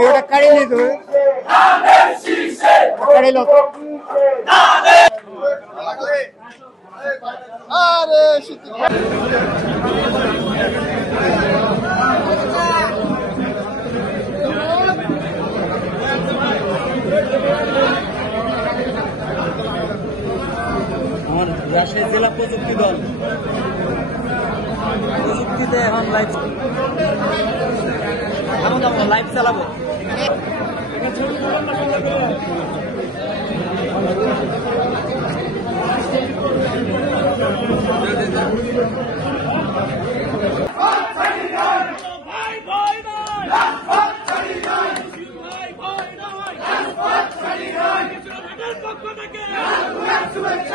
ওটা কাড়ি নিয়ে দেবে কাড়ি লো আরে আমার রাজশাহী জেলা প্রযুক্তি দল প্রযুক্তিতে এখন লাইভ চালাবো শুভেচ্ছা